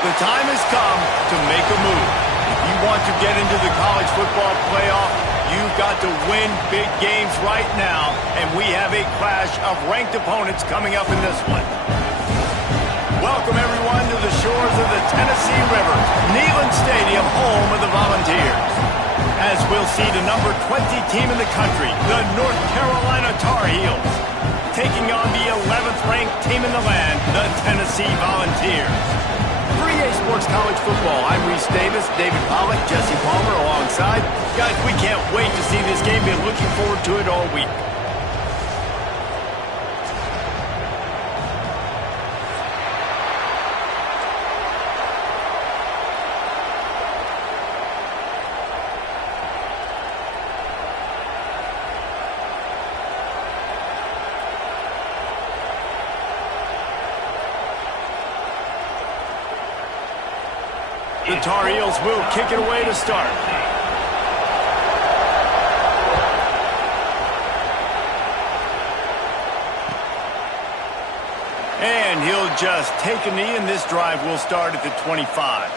The time has come to make a move. If you want to get into the college football playoff, you've got to win big games right now, and we have a clash of ranked opponents coming up in this one. Welcome, everyone, to the shores of the Tennessee River, Neyland Stadium, home of the Volunteers. As we'll see the number 20 team in the country, the North Carolina Tar Heels, taking on the 11th ranked team in the land, the Tennessee Volunteers. 3A Sports College Football, I'm Reese Davis, David Pollack, Jesse Palmer alongside. Guys, we can't wait to see this game. Been looking forward to it all week. The Tar Heels will kick it away to start. And he'll just take a knee, and this drive will start at the 25.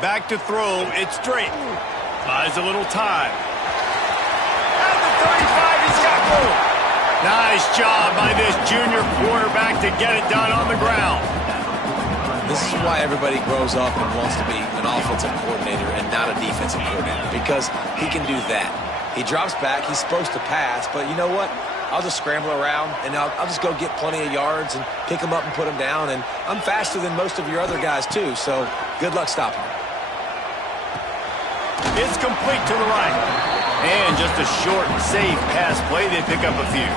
Back to throw, it's Drake. Buys a little time. At the 35, he's got room. Nice job by this junior quarterback to get it done on the ground. This is why everybody grows up and wants to be an offensive coordinator and not a defensive coordinator, because he can do that. He drops back, he's supposed to pass, but you know what? I'll just scramble around, and I'll just go get plenty of yards and pick them up and put them down, and I'm faster than most of your other guys, too, so good luck stopping me. It's complete to the right. And just a short, safe pass play. They pick up a few.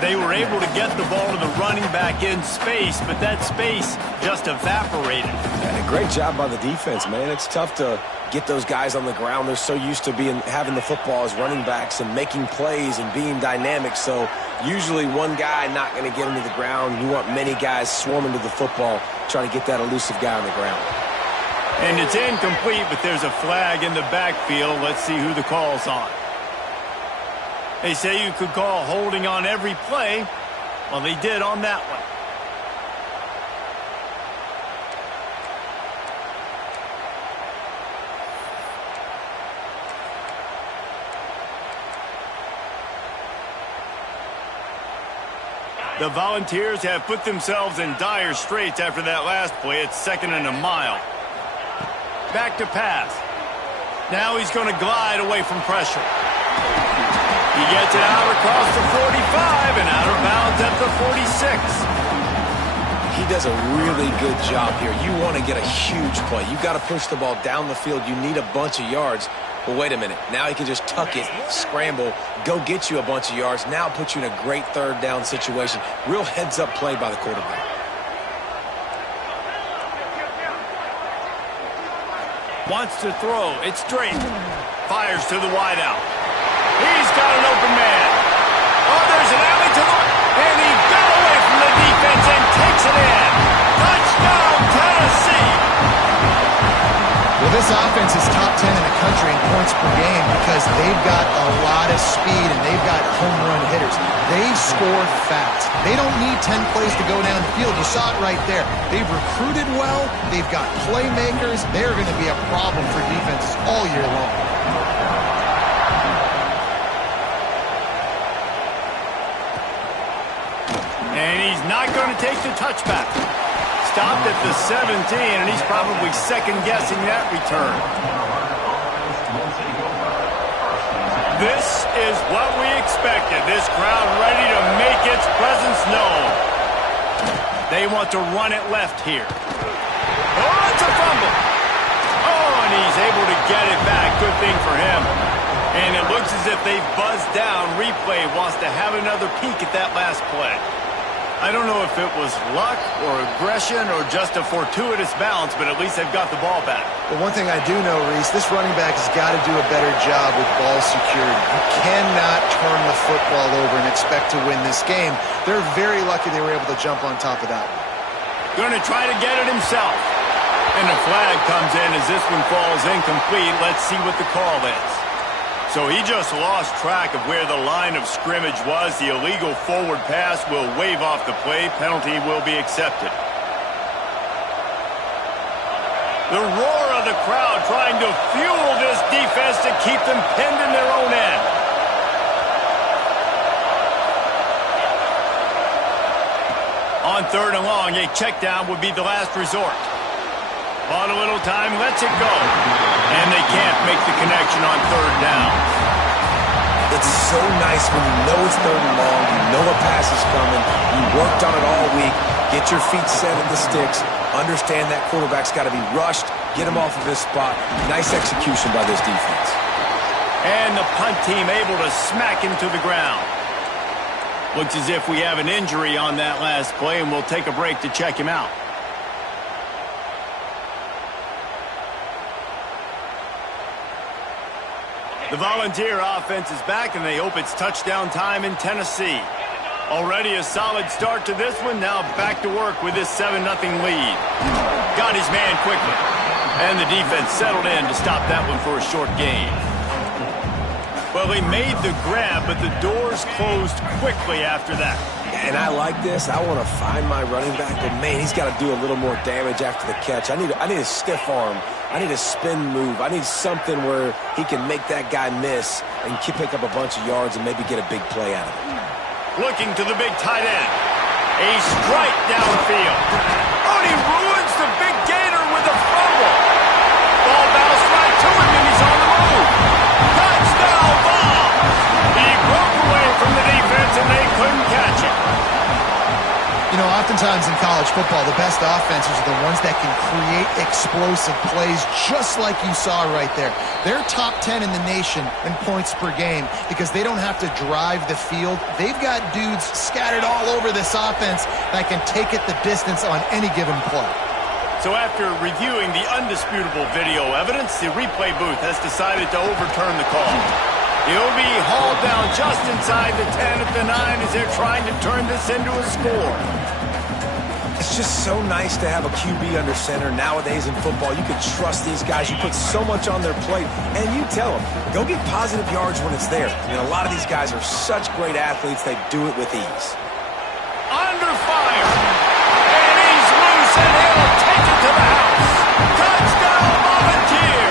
They were able to get the ball to the running back in space, but that space just evaporated. Yeah, great job by the defense, man. It's tough to get those guys on the ground. They're so used to having the football as running backs and making plays and being dynamic. So usually one guy not going to get him to the ground. You want many guys swarming to the football, trying to get that elusive guy on the ground. And it's incomplete, but there's a flag in the backfield. Let's see who the call's on. They say you could call holding on every play. Well, they did on that one. The Volunteers have put themselves in dire straits after that last play. It's 2nd and a mile. Back to pass. Now he's going to glide away from pressure. He gets it out across the 45 and out of bounds at the 46. He does a really good job here. You want to get a huge play. You've got to push the ball down the field. You need a bunch of yards. But wait a minute. Now he can just tuck it, scramble, go get you a bunch of yards. Now put you in a great third down situation. Real heads-up play by the quarterback. Wants to throw. It's Drake. Fires to the wideout. He's got an open man. Oh, there's an alley to the... And he got away from the defense and takes it in. Touchdown, Tennessee. Well, this offense is top 10 in the country in points per game because they've got a lot of speed and they've got home run hitters. They score fast. They don't need 10 plays to go down the field. You saw it right there. They've recruited well. They've got playmakers. They're going to be a problem for defenses all year long. And he's not going to take the touchback. Stopped at the 17, and he's probably second-guessing that return. This is what we expected. This crowd ready to make its presence known. They want to run it left here. Oh, it's a fumble. Oh, and he's able to get it back. Good thing for him. And it looks as if they've buzzed down. Replay wants to have another peek at that last play. I don't know if it was luck or aggression or just a fortuitous bounce, but at least they've got the ball back. Well, one thing I do know, Reese, this running back has got to do a better job with ball security. You cannot turn the football over and expect to win this game. They're very lucky they were able to jump on top of that one. Going to try to get it himself. And a flag comes in as this one falls incomplete. Let's see what the call is. So he just lost track of where the line of scrimmage was. The illegal forward pass will wave off the play. Penalty will be accepted. The roar of the crowd trying to fuel this defense to keep them pinned in their own end. On 3rd and long, a check down would be the last resort. Bought a little time, lets it go. And they can't make the connection on 3rd down. It's so nice when you know it's 3rd and long, you know a pass is coming, you worked on it all week, get your feet set at the sticks, understand that quarterback's got to be rushed, get him off of his spot. Nice execution by this defense. And the punt team able to smack him to the ground. Looks as if we have an injury on that last play, and we'll take a break to check him out. The Volunteer offense is back, and they hope it's touchdown time in Tennessee. Already a solid start to this one. Now back to work with this 7-0 lead. Got his man quickly. And the defense settled in to stop that one for a short gain. Well, they made the grab, but the doors closed quickly after that. And I like this. I want to find my running back, but man, he's got to do a little more damage after the catch. I need a stiff arm. I need a spin move. I need something where he can make that guy miss and pick up a bunch of yards and maybe get a big play out of it. Looking to the big tight end. A strike downfield. Oh, and he ruins the big gator with a fumble. Ball bounced right to him, and he's on the move. Touchdown ball. He broke away from the defense, and they couldn't catch it. You know, oftentimes in college football, the best offenses are the ones that can create explosive plays just like you saw right there. They're top 10 in the nation in points per game because they don't have to drive the field. They've got dudes scattered all over this offense that can take it the distance on any given play. So after reviewing the undisputable video evidence, the replay booth has decided to overturn the call. He'll be hauled down just inside the 10 at the 9 as they're trying to turn this into a score. It's just so nice to have a QB under center nowadays in football. You can trust these guys. You put so much on their plate, and you tell them, go get positive yards when it's there. I mean, a lot of these guys are such great athletes, they do it with ease. Under fire, and he's loose, and he'll take it to the house. Touchdown, Volunteer!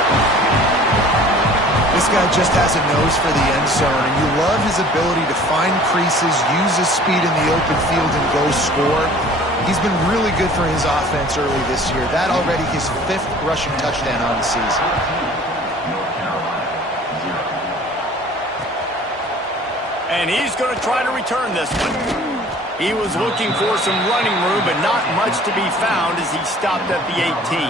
This guy just has a nose for the end zone, and you love his ability to find creases, use his speed in the open field, and go score. He's been really good for his offense early this year. That already his 5th rushing touchdown on the season. And he's going to try to return this one. He was looking for some running room, but not much to be found as he stopped at the 18.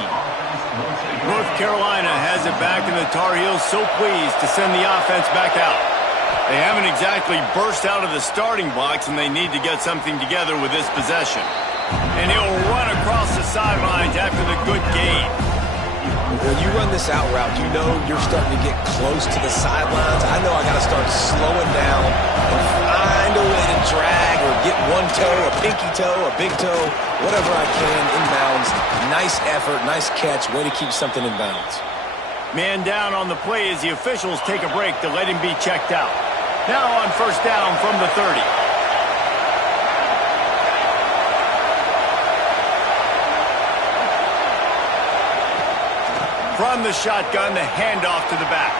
North Carolina has it back, and the Tar Heels so pleased to send the offense back out. They haven't exactly burst out of the starting blocks, and they need to get something together with this possession. And he'll run across the sidelines after the good gain. When you run this out route, you know you're starting to get close to the sidelines. I know I got to start slowing down and find a way to drag or get one toe, a pinky toe, a big toe, whatever I can inbounds. Nice effort, nice catch, way to keep something in bounds. Man down on the play as the officials take a break to let him be checked out. Now on 1st down from the 30. From the shotgun, the handoff to the back.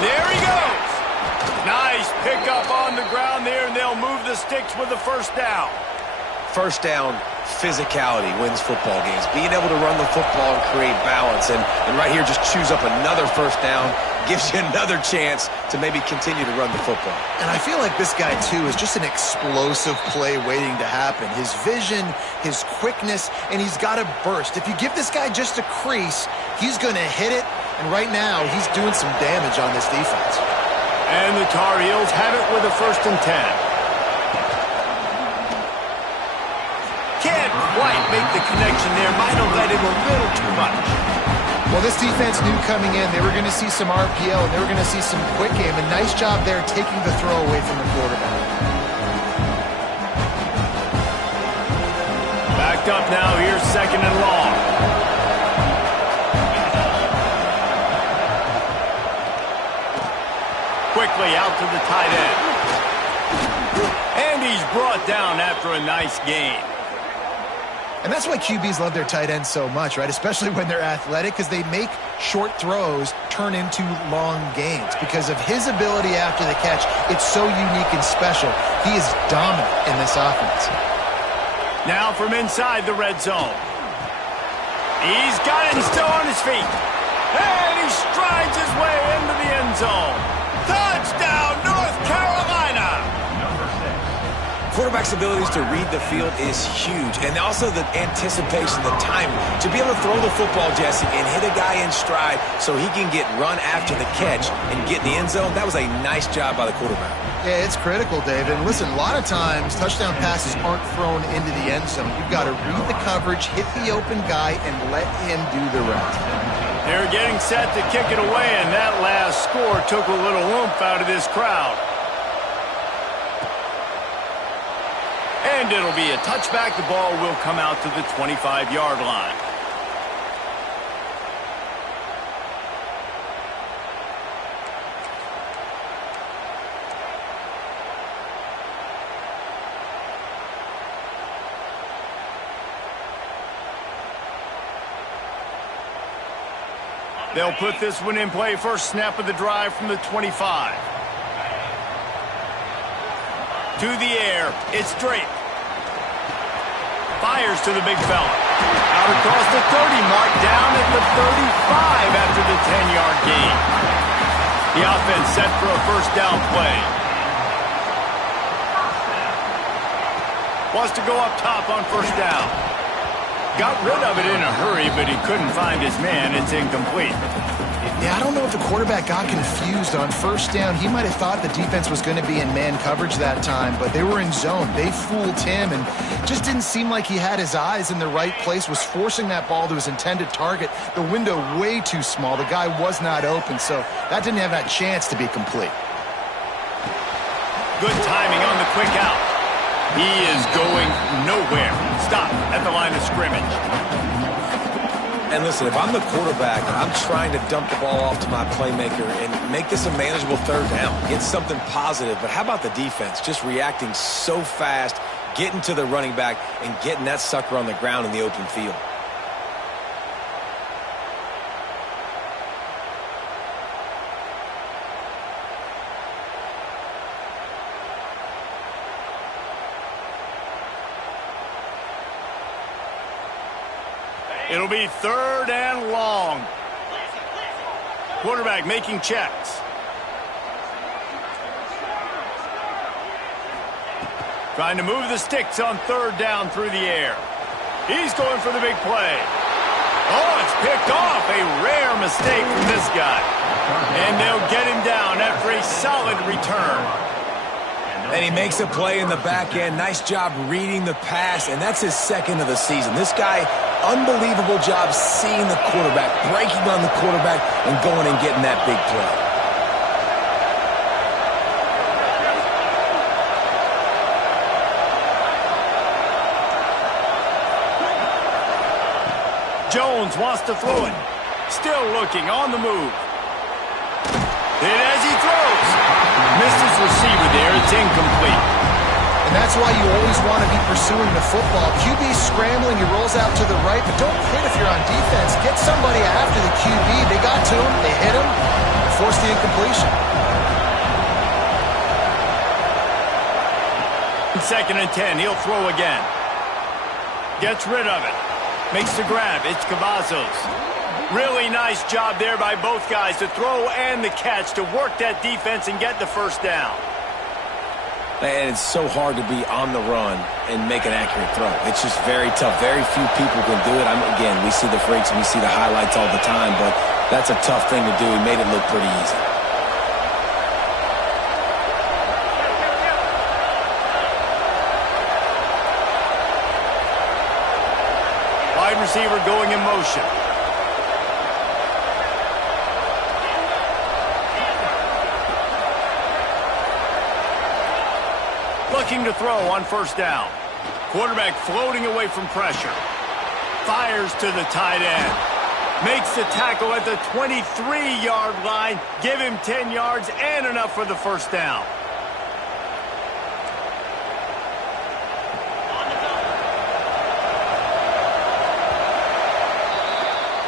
There he goes. Nice pickup on the ground there, and they'll move the sticks with the 1st down. 1st down, physicality wins football games. Being able to run the football and create balance. And right here, just choose up another 1st down, gives you another chance to maybe continue to run the football. And I feel like this guy, too, is just an explosive play waiting to happen. His vision, his quickness, and he's got a burst. If you give this guy just a crease, he's going to hit it. And right now, he's doing some damage on this defense. And the Tar Heels have it with a 1st and 10. make the connection there. Might have led him a little too much. Well, this defense knew coming in they were going to see some RPO, and they were going to see some quick game. A nice job there taking the throw away from the quarterback. Backed up now. Here's 2nd and long. Quickly out to the tight end. And he's brought down after a nice gain. And that's why QBs love their tight ends so much, right? Especially when they're athletic, because they make short throws turn into long gains. Because of his ability after the catch, it's so unique and special. He is dominant in this offense. Now from inside the red zone. He's got it and still on his feet. And he strides his way into the end zone. Touchdown, North Carolina! Quarterback's abilities to read the field is huge, and also the anticipation, the timing. To be able to throw the football, Jesse, and hit a guy in stride so he can get run after the catch and get in the end zone, that was a nice job by the quarterback. Yeah, it's critical, David. And listen, a lot of times touchdown passes aren't thrown into the end zone. You've got to read the coverage, hit the open guy, and let him do the rest. They're getting set to kick it away, and that last score took a little oomph out of this crowd. And it'll be a touchback. The ball will come out to the 25-yard line. They'll put this one in play. First snap of the drive from the 25. To the air, it's Drake. Fires to the big fella. Out across the 30, marked down at the 35 after the 10-yard gain. The offense set for a first down play. Wants to go up top on first down. Got rid of it in a hurry, but he couldn't find his man. It's incomplete. Yeah, I don't know if the quarterback got confused on first down. He might have thought the defense was going to be in man coverage that time, but they were in zone. They fooled him, and just didn't seem like he had his eyes in the right place, was forcing that ball to his intended target. The window way too small. The guy was not open, so that didn't have that chance to be complete. Good timing on the quick out. He is going nowhere. Stop at the line of scrimmage. And listen, if I'm the quarterback, I'm trying to dump the ball off to my playmaker and make this a manageable third down. Get something positive. But how about the defense? Just reacting so fast, getting to the running back, and getting that sucker on the ground in the open field. It'll be third and long. Quarterback making checks. Trying to move the sticks on third down through the air. He's going for the big play. Oh, it's picked off. A rare mistake from this guy. And they'll get him down after a solid return. And he makes a play in the back end. Nice job reading the pass, and that's his second of the season. This guy, unbelievable job seeing the quarterback, breaking on the quarterback, and going and getting that big play. Jones wants to throw it. Still looking on the move. Hit as he throws. Missed his receiver there. It's incomplete. And that's why you always want to be pursuing the football. QB's scrambling, he rolls out to the right, but don't hit if you're on defense. Get somebody after the QB. They got to him, they hit him, and forced the incompletion. Second and 10, he'll throw again. Gets rid of it. Makes the grab. It's Cavazos. Really nice job there by both guys to throw and the catch to work that defense and get the first down. And it's so hard to be on the run and make an accurate throw. It's just very tough. Very few people can do it. Again, we see the freaks and we see the highlights all the time, but that's a tough thing to do. He made it look pretty easy. receiver going in motion. Looking to throw on first down. Quarterback floating away from pressure. Fires to the tight end. Makes the tackle at the 23-yard line. Give him 10 yards and enough for the first down.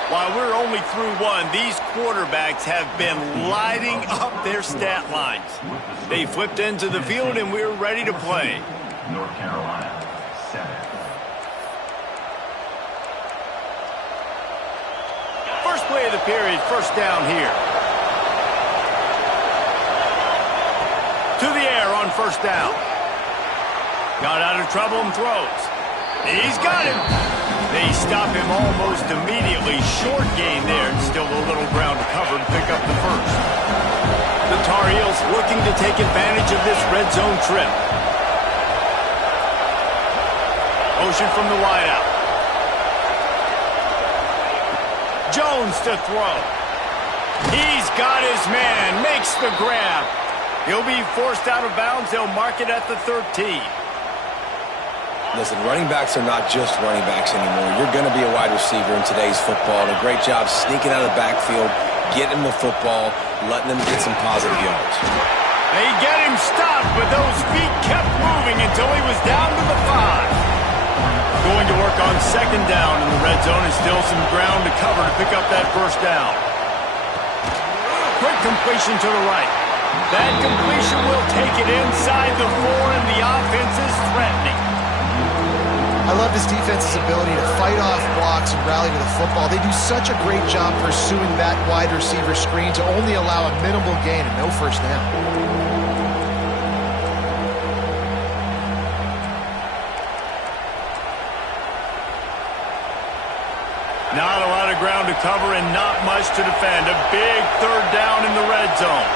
While we're only through one, these quarterbacks have been lighting up their stat lines. They flipped into the field, and we're ready to play. North Carolina, 7. First play of the period, first down here. To the air on first down. Got out of trouble and throws. He's got him. They stop him almost immediately. Short gain there, and still a little ground to cover to pick up the first. The Tar Heels looking to take advantage of this red zone trip. Motion from the wideout. Jones to throw. He's got his man. Makes the grab. He'll be forced out of bounds. They'll mark it at the 13. Listen, running backs are not just running backs anymore. You're going to be a wide receiver in today's football. And a great job sneaking out of the backfield, getting the football, letting them get some positive yards. They get him stopped, but those feet kept moving until he was down to the 5. Going to work on second down in the red zone, and still some ground to cover to pick up that first down. Quick completion to the right. That completion will take it inside the 4, and the offense is threatening. I love this defense's ability to fight off blocks and rally to the football. They do such a great job pursuing that wide receiver screen to only allow a minimal gain and no first down. Not a lot of ground to cover and not much to defend. A big third down in the red zone.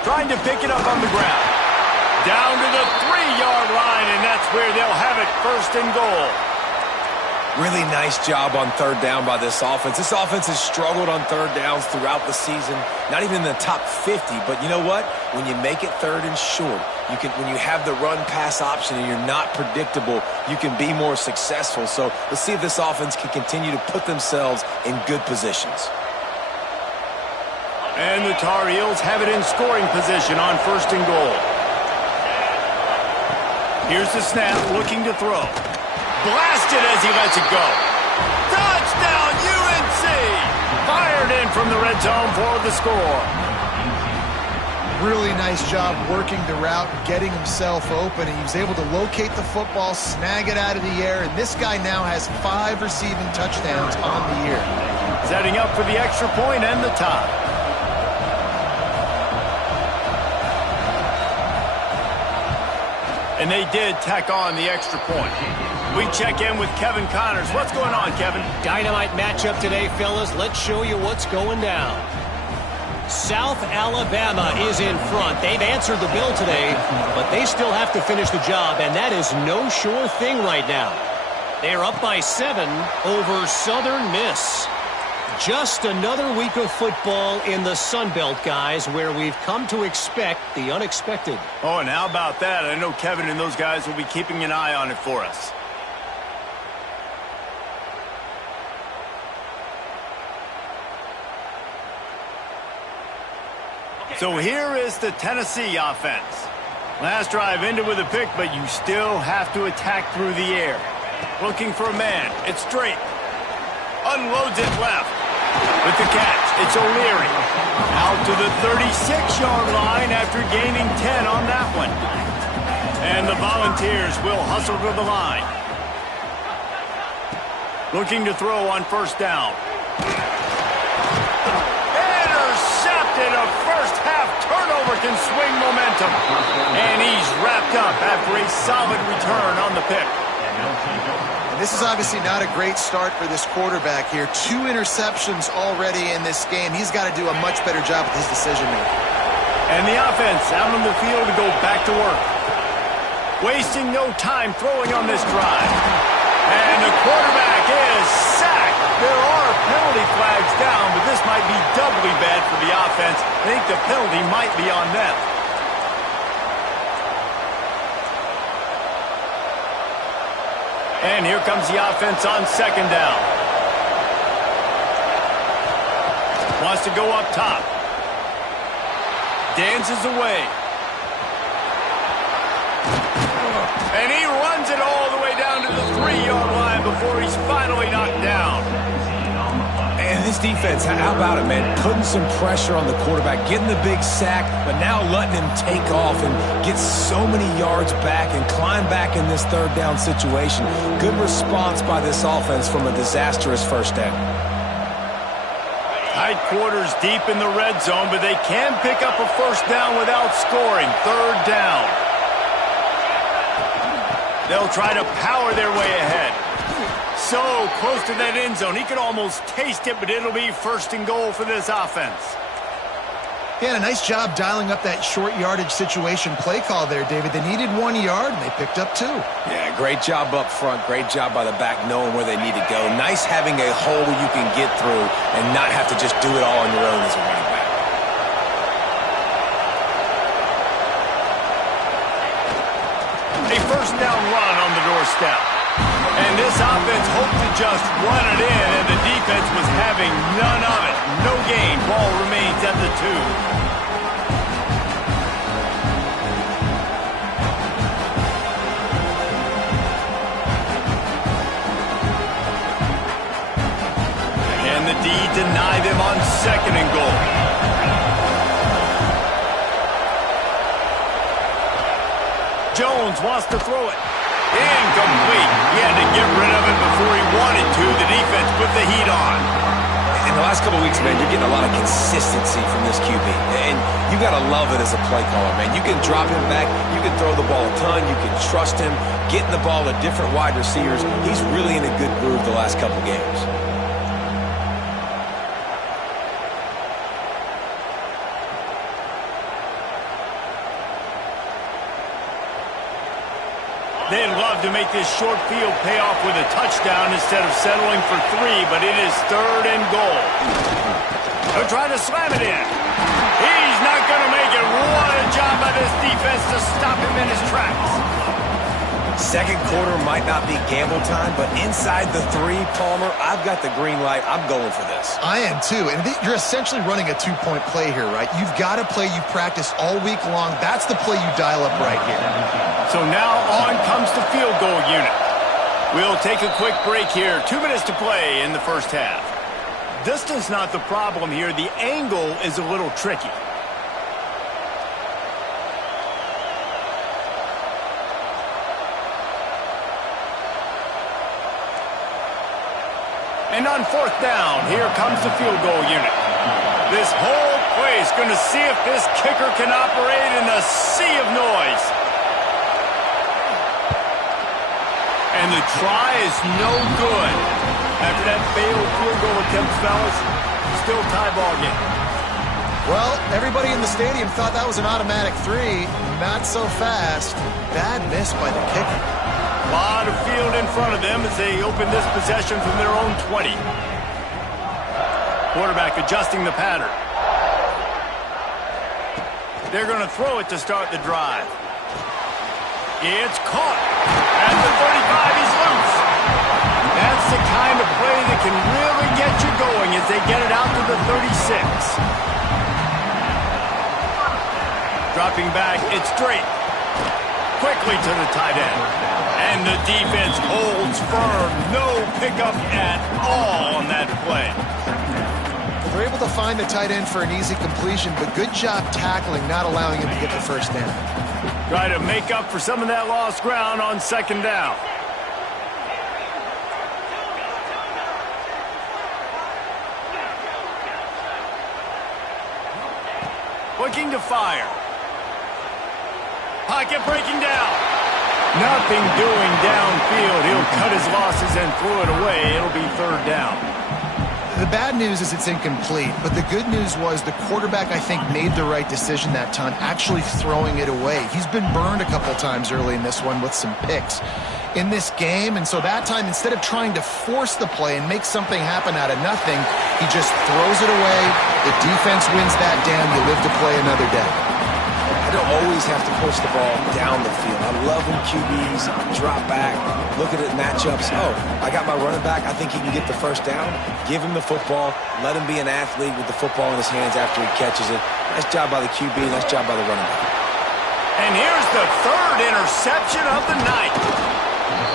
Trying to pick it up on the ground. Down to the 3-yard line, and that's where they'll have it, first and goal. Really nice job on third down by this offense. This offense has struggled on third downs throughout the season. Not even in the top 50, but you know what? When you make it third and short, when you have the run-pass option and you're not predictable, you can be more successful. So let's see if this offense can continue to put themselves in good positions. And the Tar Heels have it in scoring position on first and goal. Here's the snap, looking to throw. Blasted as he lets it go. Touchdown, UNC! Fired in from the red zone for the score. Really nice job working the route, getting himself open. He was able to locate the football, snag it out of the air, and this guy now has 5 receiving touchdowns on the year. Setting up for the extra point and the tie. And they did tack on the extra point. We check in with Kevin Connors. What's going on, Kevin? Dynamite matchup today, fellas. Let's show you what's going down. South Alabama is in front. They've answered the bell today, but they still have to finish the job, and that is no sure thing right now. They're up by 7 over Southern Miss. Just another week of football in the Sun Belt, guys, where we've come to expect the unexpected. Oh, and how about that? I know Kevin and those guys will be keeping an eye on it for us. So here is the Tennessee offense. Last drive ended with a pick, but you still have to attack through the air. Looking for a man. It's straight. Unloads it left. With the catch, it's O'Leary. Out to the 36-yard line after gaining 10 on that one. And the Volunteers will hustle to the line. Looking to throw on first down. Intercepted. A first-half turnover can swing momentum. And he's wrapped up after a solid return on the pick. This is obviously not a great start for this quarterback here. 2 interceptions already in this game. He's got to do a much better job with his decision-making. And the offense out on the field to go back to work. wasting no time throwing on this drive. And the quarterback is sacked. There are penalty flags down, but this might be doubly bad for the offense. I think the penalty might be on them. And here comes the offense on second down. Wants to go up top. Dances away. And he runs it all the way down to the 3-yard line before he's finally knocked down. And this defense, how about it, man? Putting some pressure on the quarterback, getting the big sack, but now letting him take off and get so many yards back and climb back in this third down situation. Good response by this offense from a disastrous first down. Tight quarters deep in the red zone, but they can pick up a first down without scoring. Third down. They'll try to power their way ahead. So close to that end zone. He could almost taste it, but it'll be first and goal for this offense. Yeah, a nice job dialing up that short yardage situation play call there, David. They needed 1 yard, and they picked up 2. Yeah, great job up front. Great job by the back knowing where they need to go. Nice having a hole you can get through and not have to just do it all on your own as a running back. A first down run on the doorstep. And this offense hoped to just run it in, and the defense was having none of it. No gain. Ball remains at the 2. And the D deny them on second and goal. Jones wants to throw it. Incomplete. He had to get rid of it before he wanted to. The defense put the heat on. In the last couple of weeks, man, you're getting a lot of consistency from this QB. And you got to love it as a play caller, man. You can drop him back. You can throw the ball a ton. You can trust him. Getting the ball to different wide receivers. He's really in a good groove the last couple games. They'd love to make this short field pay off with a touchdown instead of settling for 3, but it is third and goal. They're trying to slam it in. He's not going to make it. What a job by this defense to stop him in his tracks. Second quarter might not be gamble time, but inside the 3, Palmer, I've got the green light. I'm going for this. I am too, and you're essentially running a 2-point play here, right? You've got to play you practice all week long. That's the play you dial up right here. So now on comes the field goal unit. We'll take a quick break here. 2 minutes to play in the first half. Distance not the problem here. The angle is a little tricky. And on fourth down, here comes the field goal unit. This whole play is going to see if this kicker can operate in a sea of noise. And the try is no good. After that failed field goal attempt, fellas, still tie ball game. Well, everybody in the stadium thought that was an automatic 3. Not so fast. Bad miss by the kicker. A lot of field in front of them as they open this possession from their own 20. Quarterback adjusting the pattern. They're going to throw it to start the drive. It's caught. At the 35, he's loose. That's the kind of play that can really get you going as they get it out to the 36. Dropping back, it's straight. Quickly to the tight end. And the defense holds firm. No pickup at all on that play. They're able to find the tight end for an easy completion, but good job tackling, not allowing him to get the first down. Try to make up for some of that lost ground on second down. Looking to fire. Pocket breaking down. Nothing doing downfield. He'll cut his losses and throw it away. It'll be third down. The bad news is it's incomplete, but the good news was the quarterback, I think, made the right decision that time, actually throwing it away. He's been burned a couple times early in this one with some picks in this game, and so that time, instead of trying to force the play and make something happen out of nothing, he just throws it away. The defense wins that down. You live to play another day. I don't always have to push the ball down the field. I love when QBs drop back, look at it matchups. Oh, I got my running back. I think he can get the first down. Give him the football. Let him be an athlete with the football in his hands after he catches it. Nice job by the QB. Nice job by the running back. And here's the third interception of the night.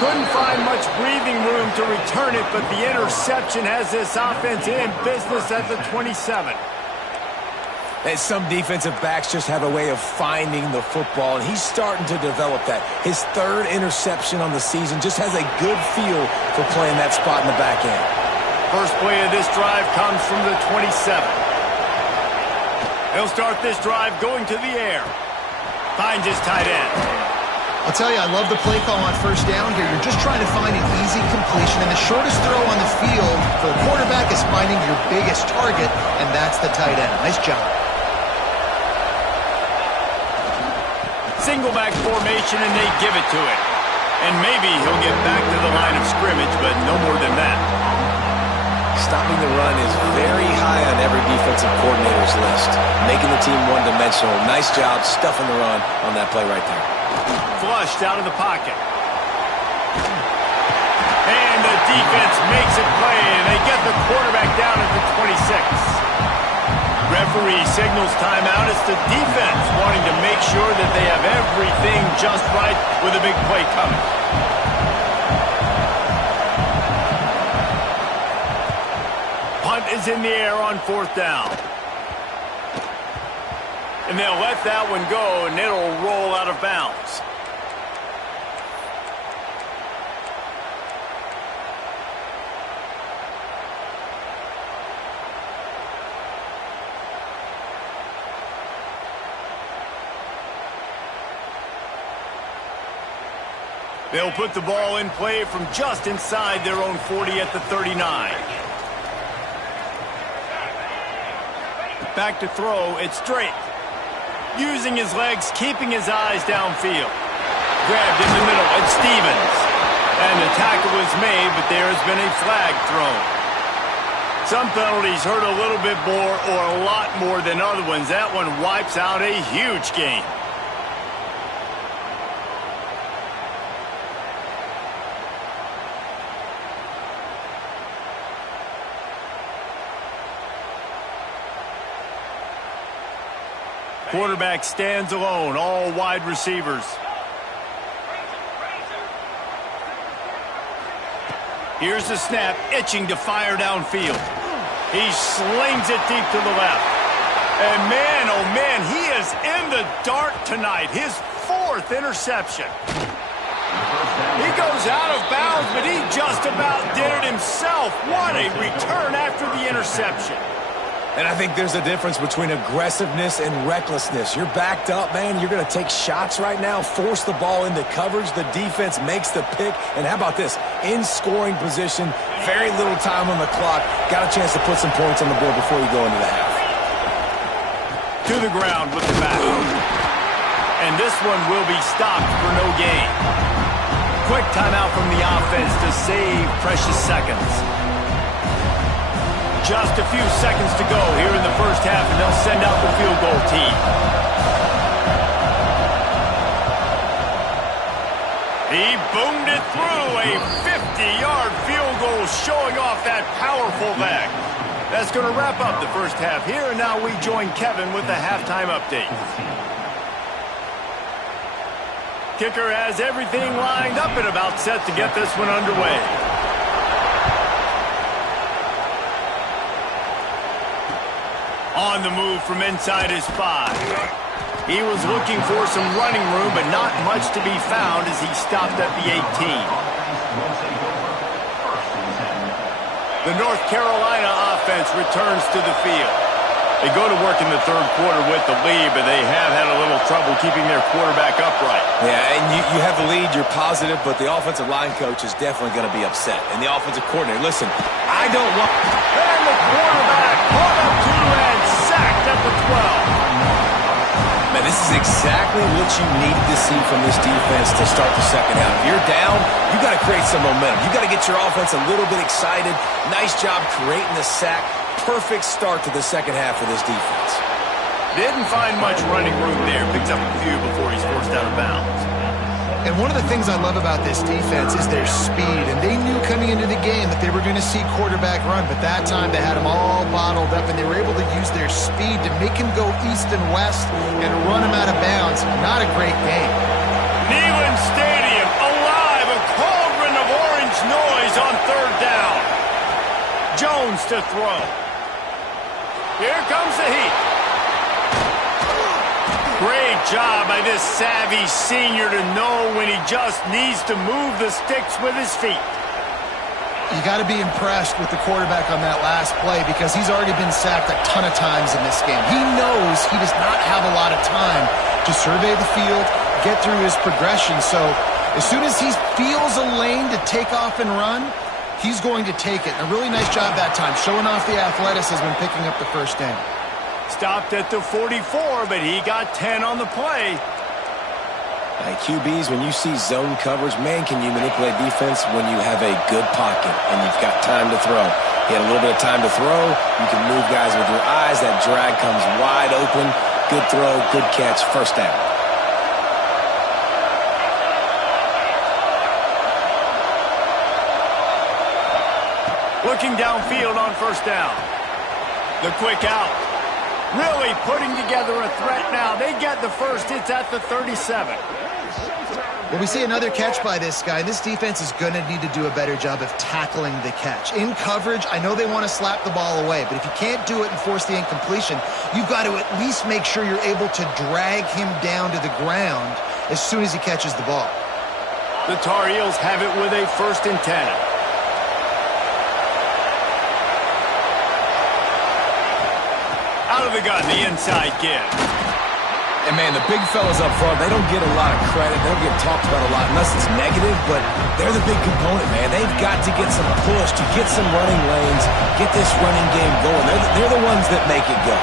Couldn't find much breathing room to return it, but the interception has this offense in business at the 27. And some defensive backs just have a way of finding the football, and he's starting to develop that. His third interception on the season just has a good feel for playing that spot in the back end. First play of this drive comes from the 27. He'll start this drive going to the air. Finds his tight end. I'll tell you, I love the play call on first down here. You're just trying to find an easy completion, and the shortest throw on the field for the quarterback is finding your biggest target, and that's the tight end. Nice job. Single back formation, and they give it to it. And maybe he'll get back to the line of scrimmage, but no more than that. Stopping the run is very high on every defensive coordinator's list. Making the team one-dimensional. Nice job stuffing the run on that play right there. Flushed out of the pocket. And the defense makes a play, and they get the quarterback down at the 26. Referee signals timeout. It's the defense wanting to make sure that they have everything just right with a big play coming. Punt is in the air on fourth down. And they'll let that one go, and it'll roll out of bounds. They'll put the ball in play from just inside their own 40 at the 39. Back to throw, it's Drake. Using his legs, keeping his eyes downfield. Grabbed in the middle, it's Stevens. And the tackle was made, but there has been a flag thrown. Some penalties hurt a little bit more or a lot more than other ones. That one wipes out a huge game. Quarterback stands alone, all wide receivers. Here's the snap, itching to fire downfield. He slings it deep to the left. And man, oh man, he is in the dark tonight. His fourth interception. He goes out of bounds, but he just about did it himself. What a return after the interception. And I think there's a difference between aggressiveness and recklessness. You're backed up, man. You're going to take shots right now, force the ball into coverage. The defense makes the pick. And how about this? In scoring position, very little time on the clock. Got a chance to put some points on the board before you go into the half. To the ground with the back. And this one will be stopped for no gain. Quick timeout from the offense to save precious seconds. Just a few seconds to go here in the first half, and they'll send out the field goal team. He boomed it through a 50-yard field goal, showing off that powerful leg. That's going to wrap up the first half here, and now we join Kevin with the halftime update. Kicker has everything lined up and about set to get this one underway. On the move from inside his 5. He was looking for some running room, but not much to be found as he stopped at the 18. The North Carolina offense returns to the field. They go to work in the third quarter with the lead, but they have had a little trouble keeping their quarterback upright. Yeah, and you have the lead, you're positive, but the offensive line coach is definitely going to be upset. And the offensive coordinator, listen, I don't want... And the quarterback caught up to and sacked at the 12. Man, this is exactly what you needed to see from this defense to start the second half. If you're down, you got to create some momentum. You got to get your offense a little bit excited. Nice job creating the sack. Perfect start to the second half for this defense. Didn't find much running room there. Picks up a few before he's forced out of bounds. And one of the things I love about this defense is their speed. And they knew coming into the game that they were going to see quarterback run. But that time they had him all bottled up, and they were able to use their speed to make him go east and west and run him out of bounds. Not a great game. Neyland Stadium alive. A cauldron of orange noise on third down. Jones to throw. Here comes the heat. Great job by this savvy senior to know when he just needs to move the sticks with his feet. You got to be impressed with the quarterback on that last play because he's already been sacked a ton of times in this game. He knows he does not have a lot of time to survey the field, get through his progression. So as soon as he feels a lane to take off and run, he's going to take it. And a really nice job that time, showing off the athleticism and picking up the first down. Stopped at the 44, but he got 10 on the play. Hey, QBs, when you see zone coverage, man, can you manipulate defense when you have a good pocket and you've got time to throw. He had a little bit of time to throw. You can move guys with your eyes. That drag comes wide open. Good throw, good catch, first down. Looking downfield on first down. The quick out. Really putting together a threat now. They get the first. It's at the 37. Well, we see another catch by this guy. This defense is going to need to do a better job of tackling the catch. In coverage, I know they want to slap the ball away, but if you can't do it and force the incompletion, you've got to at least make sure you're able to drag him down to the ground as soon as he catches the ball. The Tar Heels have it with a 1st and 10. Out of the gun, the inside give. And, man, the big fellas up front, they don't get a lot of credit. They don't get talked about a lot unless it's negative, but they're the big component, man. They've got to get some push to get some running lanes, get this running game going. They're the ones that make it go.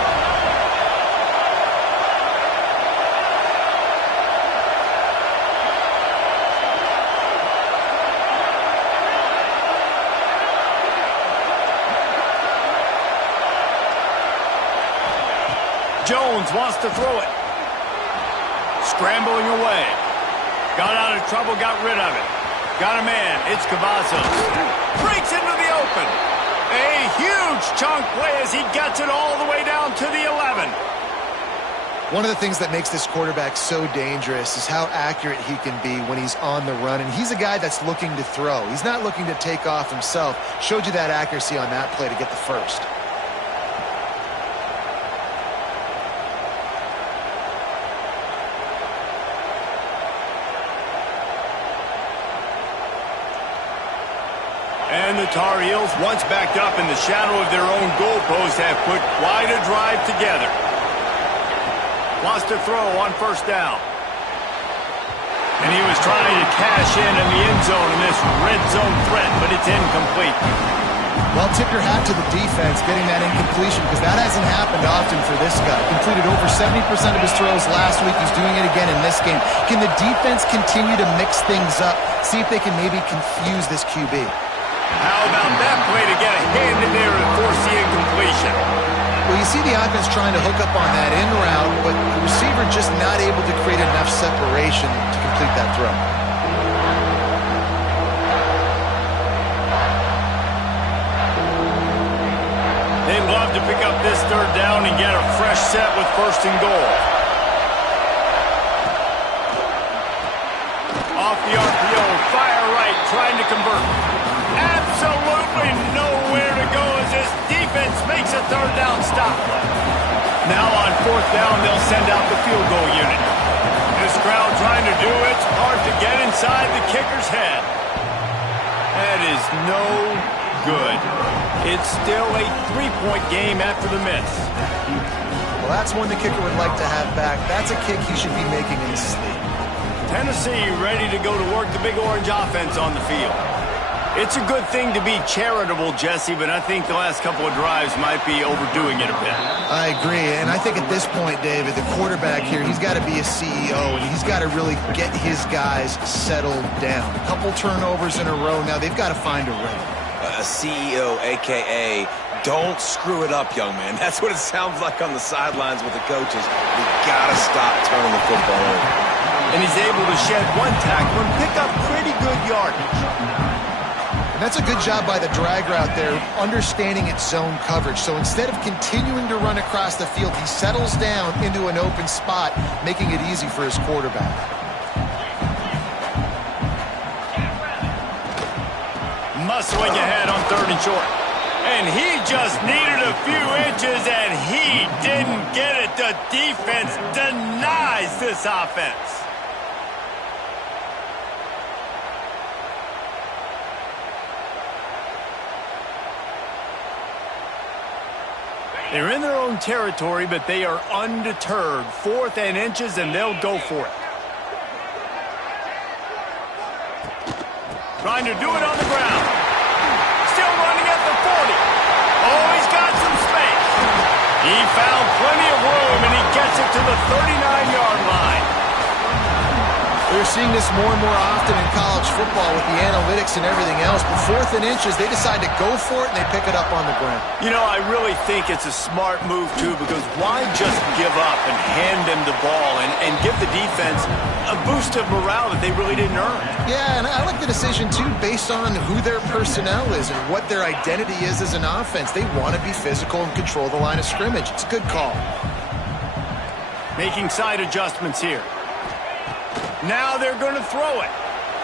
Jones wants to throw it. Scrambling away. Got out of trouble, got rid of it. Got a man. It's Cavazos. Breaks into the open. A huge chunk play as he gets it all the way down to the 11. One of the things that makes this quarterback so dangerous is how accurate he can be when he's on the run. And he's a guy that's looking to throw. He's not looking to take off himself. Showed you that accuracy on that play to get the first. And the Tar Heels, once backed up in the shadow of their own goalpost, have put quite a drive together. Wants to throw on first down. And he was trying to cash in the end zone in this red zone threat, but it's incomplete. Well, tip your hat to the defense getting that incompletion because that hasn't happened often for this guy. Completed over 70% of his throws last week. He's doing it again in this game. Can the defense continue to mix things up? See if they can maybe confuse this QB. How about that play to get a hand in there and force the incompletion? Well, you see the offense trying to hook up on that in route, but the receiver just not able to create enough separation to complete that throw. They'd love to pick up this third down and get a fresh set with 1st and goal. Off the RPO, fire right, trying to convert. Absolutely nowhere to go as this defense makes a third down stop. Now on 4th down, they'll send out the field goal unit. This crowd trying to do its part to get inside the kicker's head. That is no good. It's still a 3-point game after the miss. Well, that's one the kicker would like to have back. That's a kick he should be making in his sleep. Tennessee ready to go to work the Big Orange offense on the field. It's a good thing to be charitable, Jesse, but I think the last couple of drives might be overdoing it a bit. I agree, and I think at this point, David, the quarterback here, he's got to be a CEO, and he's got to really get his guys settled down. A couple turnovers in a row. Now they've got to find a rhythm. A CEO, a.k.a. don't screw it up, young man. That's what it sounds like on the sidelines with the coaches. We got to stop turning the football over. And he's able to shed one tackle and pick up pretty good yardage. And that's a good job by the drag route there, understanding its zone coverage. So instead of continuing to run across the field, he settles down into an open spot, making it easy for his quarterback. Muscling ahead on 3rd and short. And he just needed a few inches, and he didn't get it. The defense denies this offense. They're in their own territory, but they are undeterred. 4th and inches, and they'll go for it. Trying to do it on the ground. Still running at the 40. Oh, he's got some space. He found plenty of room, and he gets it to the 39-yard line. We're seeing this more and more often in college football with the analytics and everything else. But 4th and inches, they decide to go for it, and they pick it up on the ground. You know, I really think it's a smart move, too, because why just give up and hand them the ball and give the defense a boost of morale that they really didn't earn? Yeah, and I like the decision, too, based on who their personnel is and what their identity is as an offense. They want to be physical and control the line of scrimmage. It's a good call. Making side adjustments here. Now they're going to throw it.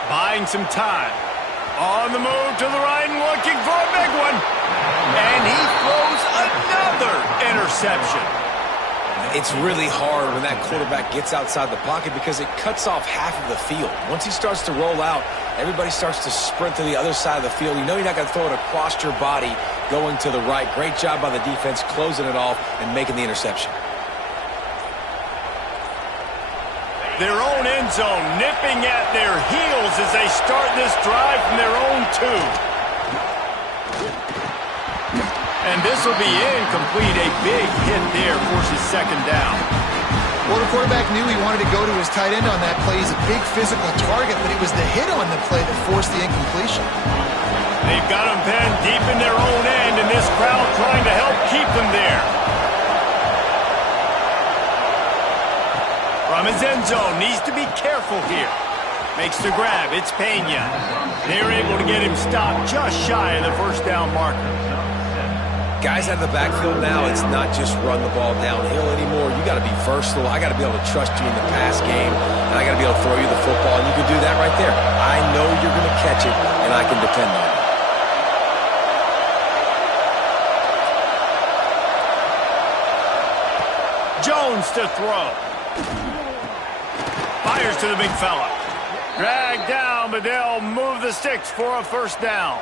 Buying some time. On the move to the right and looking for a big one. And he throws another interception. It's really hard when that quarterback gets outside the pocket because it cuts off half of the field. Once he starts to roll out, everybody starts to sprint to the other side of the field. You know you're not going to throw it across your body going to the right. Great job by the defense closing it off and making the interception. Their own end zone nipping at their heels as they start this drive from their own 2. And this will be incomplete. A big hit there forces 2nd down. Well, the quarterback knew he wanted to go to his tight end on that play. He's a big physical target, but it was the hit on the play that forced the incompletion. They've got him pinned deep in their own end, and this crowd trying to help keep them there. From his end zone, needs to be careful here. Makes the grab, it's Pena. They're able to get him stopped just shy of the 1st down marker. Guys out of the backfield now, it's not just run the ball downhill anymore. You got to be versatile. I got to be able to trust you in the pass game, and I got to be able to throw you the football, and you can do that right there. I know you're going to catch it, and I can depend on it. Jones to throw. Fires to the big fella. Dragged down, but they'll move the sticks for a 1st down.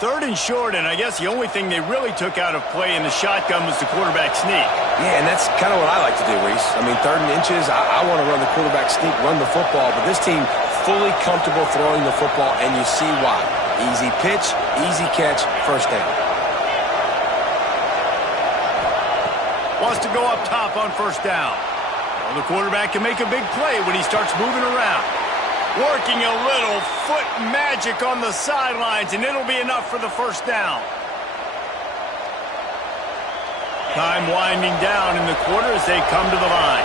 3rd and short, and I guess the only thing they really took out of play in the shotgun was the quarterback sneak. Yeah, and that's kind of what I like to do, Reese. I mean, 3rd and inches, I want to run the quarterback sneak, run the football, but this team fully comfortable throwing the football, and you see why. Easy pitch, easy catch, 1st down. Wants to go up top on 1st down. Well, the quarterback can make a big play when he starts moving around. Working a little foot magic on the sidelines, and it'll be enough for the 1st down. Time winding down in the quarter as they come to the line.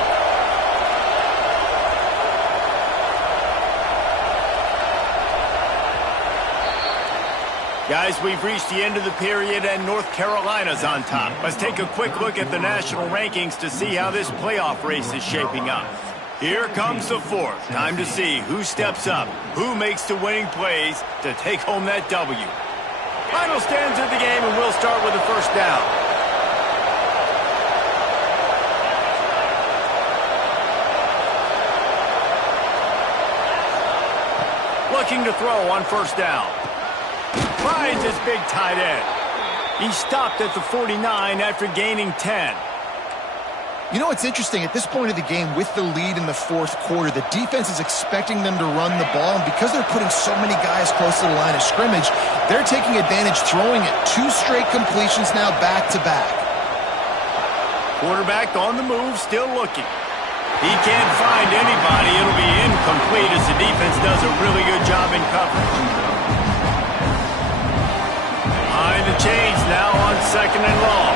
Guys, we've reached the end of the period, and North Carolina's on top. Let's take a quick look at the national rankings to see how this playoff race is shaping up. Here comes the 4th. Time to see who steps up, who makes the winning plays to take home that W. Final stands of the game, and we'll start with the 1st down. Looking to throw on 1st down. finds his big tight end. He stopped at the 49 after gaining 10. You know, it's interesting. At this point of the game, with the lead in the fourth quarter, the defense is expecting them to run the ball, and because they're putting so many guys close to the line of scrimmage, they're taking advantage, throwing it 2 straight completions now back-to-back. Quarterback on the move, still looking. He can't find anybody. It'll be incomplete as the defense does a really good job in coverage. Behind the chains now on 2nd and long.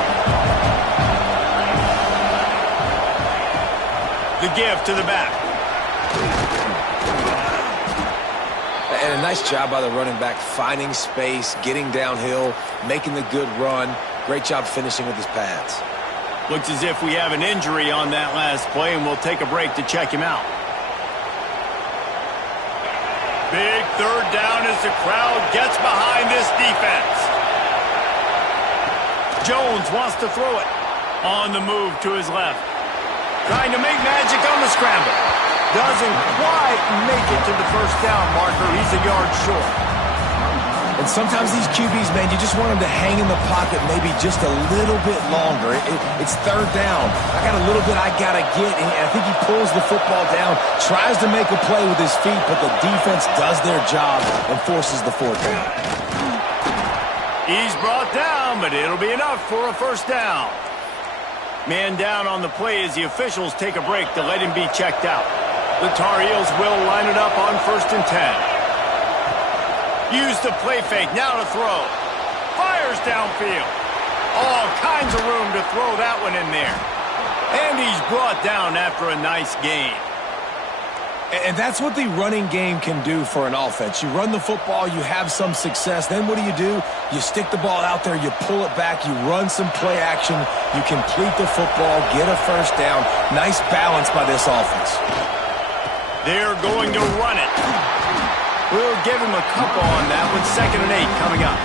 The give to the back. And a nice job by the running back, finding space, getting downhill, making the good run. Great job finishing with his pads. Looks as if we have an injury on that last play, and we'll take a break to check him out. Big 3rd down as the crowd gets behind this defense. Jones wants to throw it. On the move to his left. Trying to make magic on the scramble. Doesn't quite make it to the 1st down marker. He's a yard short. And sometimes these QBs, man, you just want them to hang in the pocket maybe just a little bit longer. It's 3rd down. I got a little bit I got to get, and I think he pulls the football down, tries to make a play with his feet, but the defense does their job and forces the 4th down. He's brought down, but it'll be enough for a 1st down. Man down on the play as the officials take a break to let him be checked out. The Tar Heels will line it up on 1st and 10. Use the play fake, now to throw. Fires downfield. All kinds of room to throw that one in there. And he's brought down after a nice gain. And that's what the running game can do for an offense. You run the football, you have some success. Then what do? You stick the ball out there, you pull it back, you run some play action, you complete the football, get a 1st down. Nice balance by this offense. They're going to run it. We'll give him a couple on that with 2nd and 8 coming up.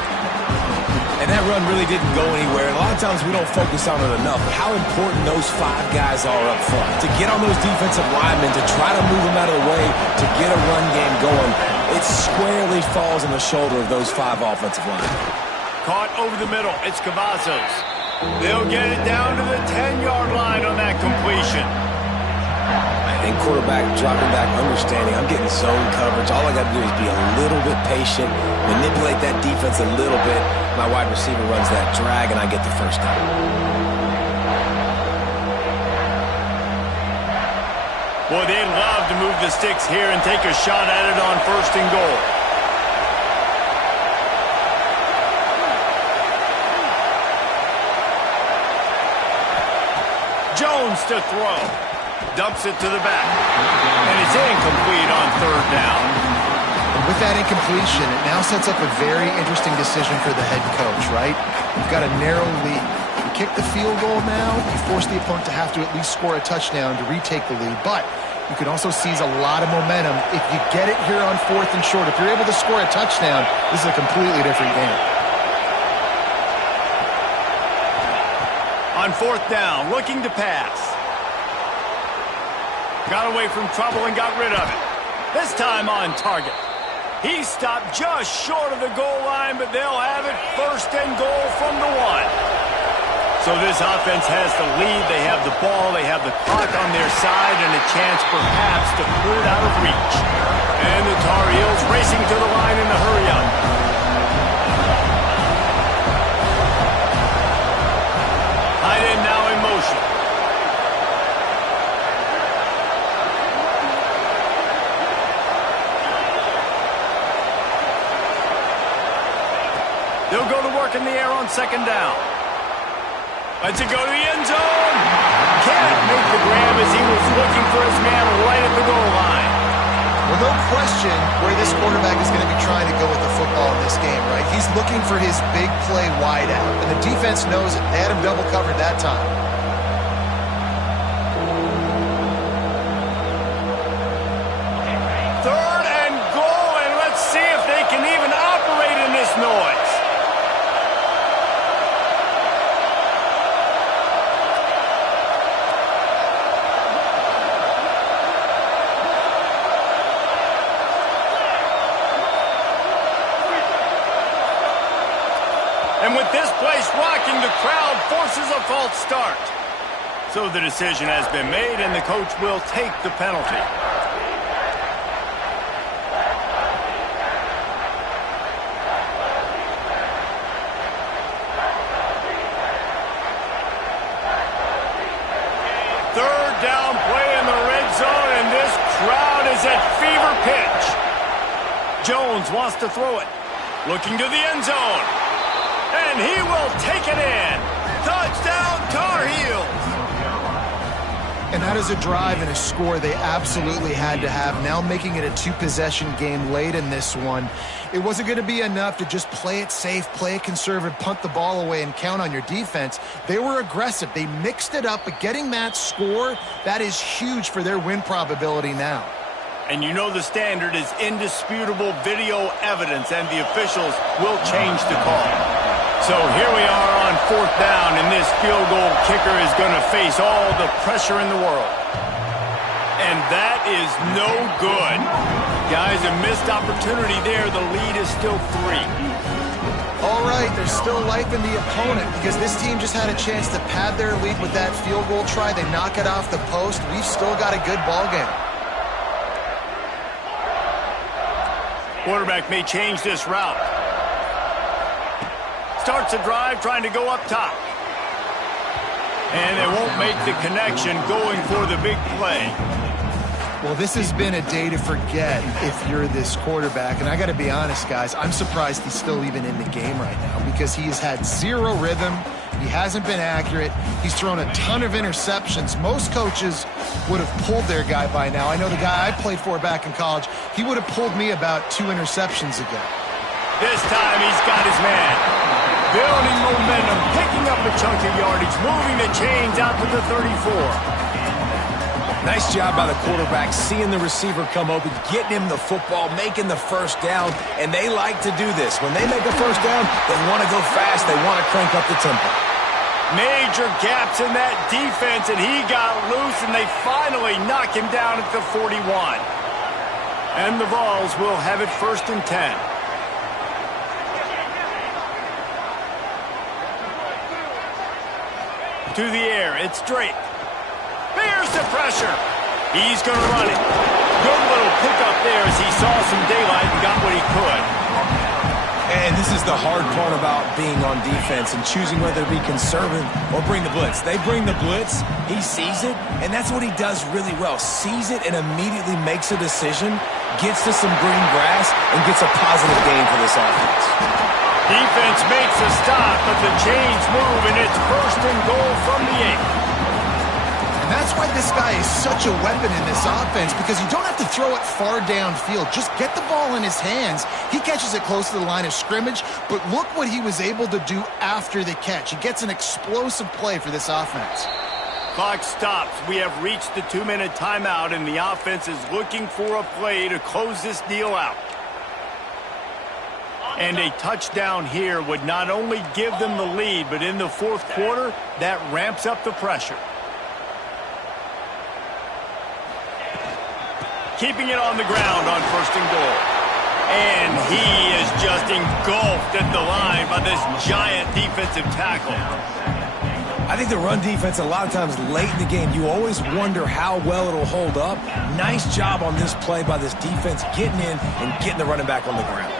And that run really didn't go anywhere. And a lot of times we don't focus on it enough. How important those 5 guys are up front. To get on those defensive linemen, to try to move them out of the way, to get a run game going, it squarely falls on the shoulder of those 5 offensive linemen. Caught over the middle. It's Cavazos. They'll get it down to the 10-yard line on that completion. And quarterback dropping back, understanding I'm getting zone coverage. All I got to do is be a little bit patient, manipulate that defense a little bit. My wide receiver runs that drag, and I get the 1st down. Boy, they'd love to move the sticks here and take a shot at it on 1st and goal. Jones to throw. Dumps it to the back. And it's incomplete on 3rd down. And with that incompletion, it now sets up a very interesting decision for the head coach, right? You've got a narrow lead. You kick the field goal now, you force the opponent to have to at least score a touchdown to retake the lead. But you can also seize a lot of momentum if you get it here on 4th and short. If you're able to score a touchdown, this is a completely different game. On 4th down, looking to pass. Got away from trouble and got rid of it. This time on target. He stopped just short of the goal line, but they'll have it 1st and goal from the 1. So this offense has the lead. They have the ball. They have the clock on their side and a chance perhaps to put it out of reach. And the Tar Heels racing to the line in a hurry-up. Tight end now in motion. They'll go to work in the air on 2nd down. Lets it go to the end zone. Can't make the grab as he was looking for his man right at the goal line. Well, no question where this quarterback is going to be trying to go with the football in this game, right? He's looking for his big play wide out, and the defense knows it. They had him double covered that time. Third and goal, and let's see if they can even operate in this noise. And with this place rocking, the crowd forces a false start. So the decision has been made, and the coach will take the penalty. Third down play in the red zone, and this crowd is at fever pitch. Jones wants to throw it. Looking to the end zone. And he will take it in. Touchdown, Tar Heels. And that is a drive and a score they absolutely had to have. Now making it a two-possession game late in this one. It wasn't going to be enough to just play it safe, play it conservative, punt the ball away, and count on your defense. They were aggressive. They mixed it up, but getting that score, that is huge for their win probability now. And you know the standard is indisputable video evidence, and the officials will change the call. So here we are on fourth down, and this field goal kicker is going to face all the pressure in the world. And that is no good. Guys, a missed opportunity there. The lead is still 3. All right, there's still life in the opponent because this team just had a chance to pad their lead with that field goal try. They knock it off the post. We've still got a good ball game. Quarterback may change this route. Starts a drive trying to go up top. And they won't make the connection going for the big play. Well, this has been a day to forget if you're this quarterback. And I got to be honest, guys, I'm surprised he's still even in the game right now because he has had zero rhythm. He hasn't been accurate. He's thrown a ton of interceptions. Most coaches would have pulled their guy by now. I know the guy I played for back in college, he would have pulled me about 2 interceptions ago. This time he's got his man. Building momentum, picking up a chunk of yardage, moving the chains out to the 34. Nice job by the quarterback, seeing the receiver come open, getting him the football, making the first down, and they like to do this. When they make a first down, they want to go fast, they want to crank up the tempo. Major gaps in that defense, and he got loose, and they finally knock him down at the 41. And the Vols will have it 1st and 10. To the air, it's Drake. There's the pressure. He's going to run it. Good little pickup there as he saw some daylight and got what he could. And this is the hard part about being on defense and choosing whether to be conservative or bring the blitz. They bring the blitz, he sees it, and that's what he does really well. Sees it and immediately makes a decision, gets to some green grass, and gets a positive gain for this offense. Defense makes a stop, but the chains move, and it's 1st and goal from the 8. And that's why this guy is such a weapon in this offense because you don't have to throw it far downfield. Just get the ball in his hands. He catches it close to the line of scrimmage, but look what he was able to do after the catch. He gets an explosive play for this offense. Clock stops. We have reached the 2-minute timeout, and the offense is looking for a play to close this deal out. And a touchdown here would not only give them the lead, but in the 4th quarter, that ramps up the pressure. Keeping it on the ground on 1st and goal. And he is just engulfed at the line by this giant defensive tackle. I think the run defense, a lot of times late in the game, you always wonder how well it'll hold up. Nice job on this play by this defense, getting in and getting the running back on the ground.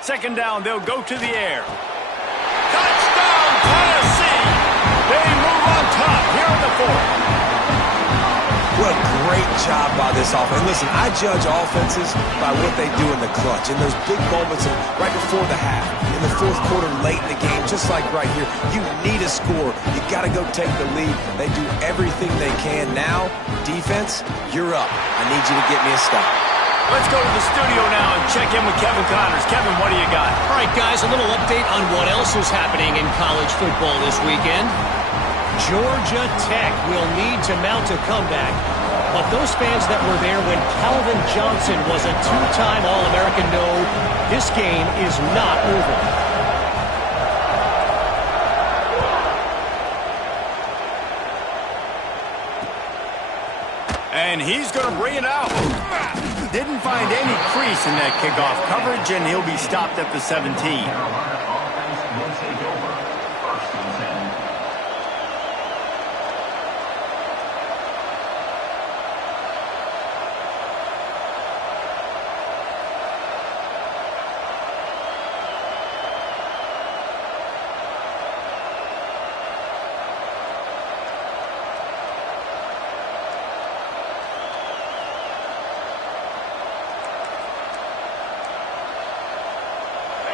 Second down, they'll go to the air. Touchdown, Tennessee! They move on top here in the 4th. What a great job by this offense. Listen, I judge offenses by what they do in the clutch, in those big moments right before the half, in the 4th quarter, late in the game, just like right here. You need a score. You got to go take the lead. They do everything they can. Now, defense, you're up. I need you to get me a stop. Let's go to the studio now and check in with Kevin Connors. Kevin, what do you got? All right, guys, a little update on what else is happening in college football this weekend. Georgia Tech will need to mount a comeback. But those fans that were there when Calvin Johnson was a 2-time All-American know this game is not over. And he's going to bring it out. Didn't find any crease in that kickoff coverage, and he'll be stopped at the 17. Carolina offense will take over. 1st and 10.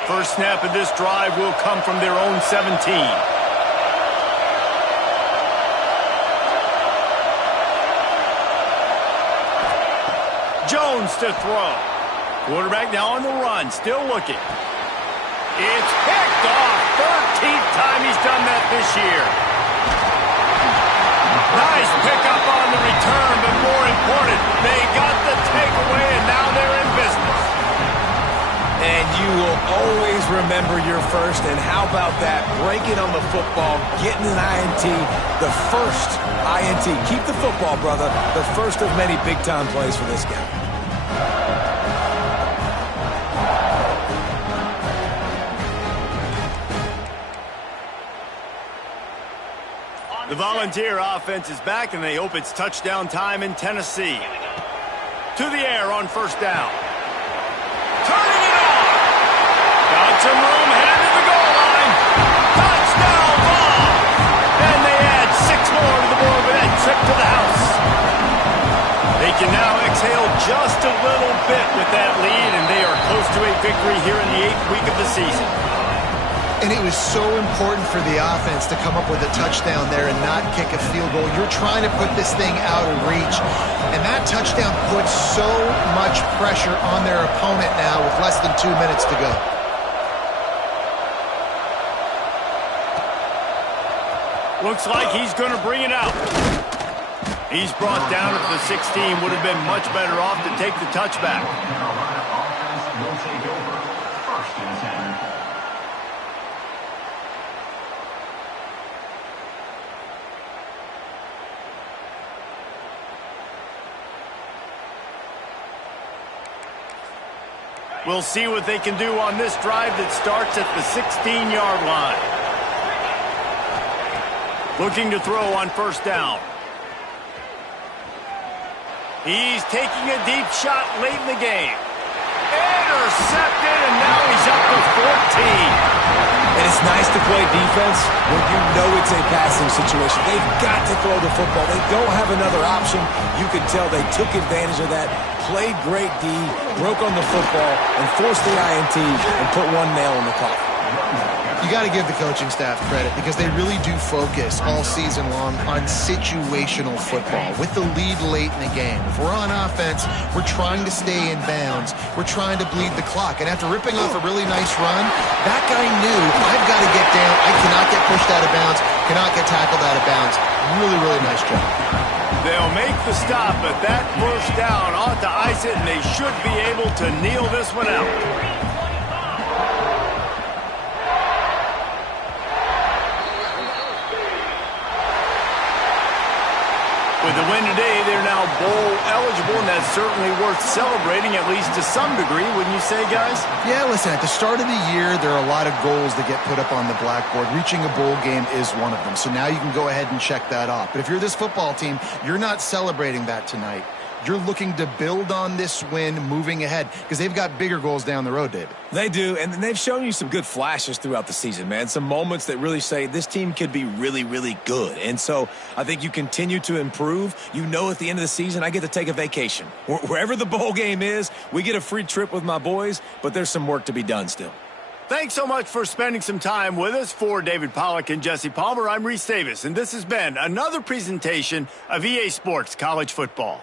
First snap of this drive will come from their own 17. Jones to throw. Quarterback now on the run, still looking. It's picked off. 13th time he's done that this year. Nice pickup on the return, but more important, they got the takeaway, and now they're in business. And you will always remember your first. And how about that? Breaking on the football, getting an INT, the first INT. Keep the football, brother. The first of many big-time plays for this guy. The Volunteer offense is back, and they hope it's touchdown time in Tennessee. To the air on first down. Turning it on. Got some room, headed to the goal line. Touchdown ball. And they add 6 more to the board with that trip to the house. They can now exhale just a little bit with that lead, and they are close to a victory here in the 8th week of the season. And it was so important for the offense to come up with a touchdown there and not kick a field goal. You're trying to put this thing out of reach. And that touchdown puts so much pressure on their opponent now with less than 2 minutes to go. Looks like he's going to bring it out. He's brought down at the 16. Would have been much better off to take the touchback. Carolina offense will take over. 1st and 10. We'll see what they can do on this drive that starts at the 16-yard line. Looking to throw on first down. He's taking a deep shot late in the game. Intercepted, and now he's up to 14. And it's nice to play defense when you know it's a passing situation. They've got to throw the football. They don't have another option. You can tell they took advantage of that, played great D, broke on the football, and forced the INT and put one nail in the coffin. You got to give the coaching staff credit because they really do focus all season long on situational football with the lead late in the game. If we're on offense, we're trying to stay in bounds. We're trying to bleed the clock. And after ripping off a really nice run, that guy knew, I've got to get down. I cannot get pushed out of bounds, cannot get tackled out of bounds. Really, really nice job. They'll make the stop, but that first down ought to ice it, and they should be able to kneel this one out. With the win today, they're now bowl eligible, and that's certainly worth celebrating, at least to some degree, wouldn't you say, guys? Yeah, listen, at the start of the year, there are a lot of goals that get put up on the blackboard. Reaching a bowl game is one of them, so now you can go ahead and check that off. But if you're this football team, you're not celebrating that tonight. You're looking to build on this win moving ahead because they've got bigger goals down the road, David. They do, and they've shown you some good flashes throughout the season, man. Some moments that really say this team could be really, really good. And so I think you continue to improve. You know at the end of the season, I get to take a vacation. Wherever the bowl game is, we get a free trip with my boys, but there's some work to be done still. Thanks so much for spending some time with us. For David Pollack and Jesse Palmer, I'm Reese Davis, and this has been another presentation of EA Sports College Football.